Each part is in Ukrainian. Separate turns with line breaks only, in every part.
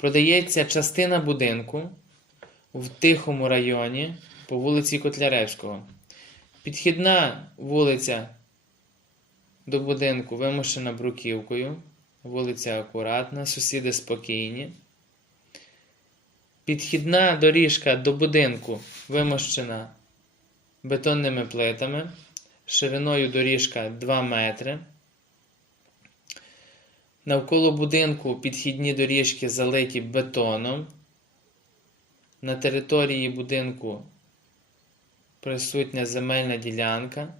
Продається частина будинку в тихому районі по вулиці Котляревського. Підхідна вулиця до будинку вимощена бруківкою. Вулиця акуратна, сусіди спокійні. Підхідна доріжка до будинку вимощена бетонними плитами. Шириною доріжка 2 метри. Навколо будинку підхідні доріжки залиті бетоном. На території будинку присутня земельна ділянка,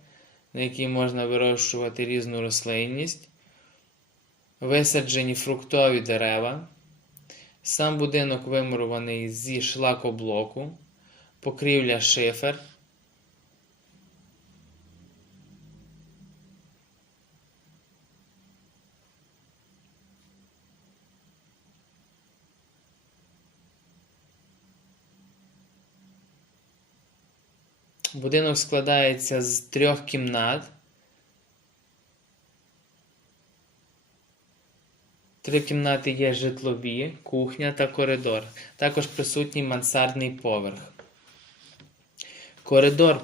на якій можна вирощувати різну рослинність, висаджені фруктові дерева. Сам будинок вимурований зі шлакоблоку, покрівля шифер. Будинок складається з трьох кімнат. Три кімнати є житлові, кухня та коридор. Також присутній мансардний поверх. Коридор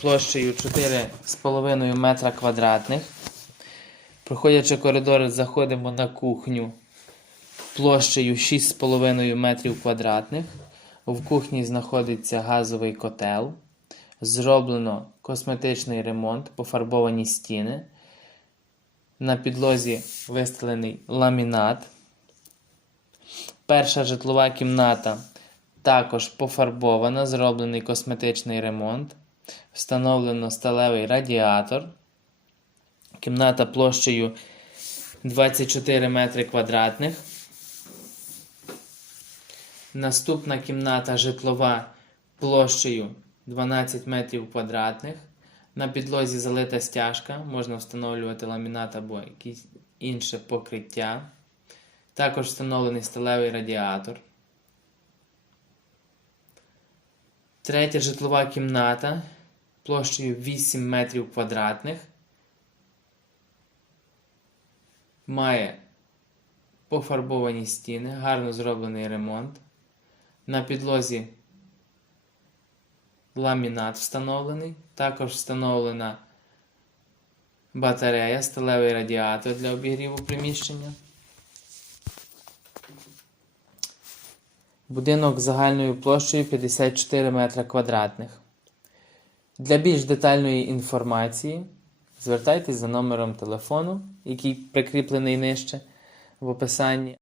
площею 4,5 метра квадратних. Проходячи коридор, заходимо на кухню площею 6,5 метрів квадратних. В кухні знаходиться газовий котел. Зроблено косметичний ремонт, пофарбовані стіни. На підлозі вистелений ламінат. Перша житлова кімната також пофарбована, зроблений косметичний ремонт. Встановлено сталевий радіатор. Кімната площею 24 метри квадратних. Наступна кімната житлова площею 12 метрів квадратних. На підлозі залита стяжка, можна встановлювати ламінат або якесь інше покриття. Також встановлений сталевий радіатор. Третя житлова кімната площею 8 метрів квадратних. Має пофарбовані стіни, гарно зроблений ремонт. На підлозі ламінат встановлений. Також встановлена батарея, сталевий радіатор для обігріву приміщення. Будинок загальною площею 54 метра квадратних. Для більш детальної інформації звертайтесь за номером телефону, який прикріплений нижче в описанні.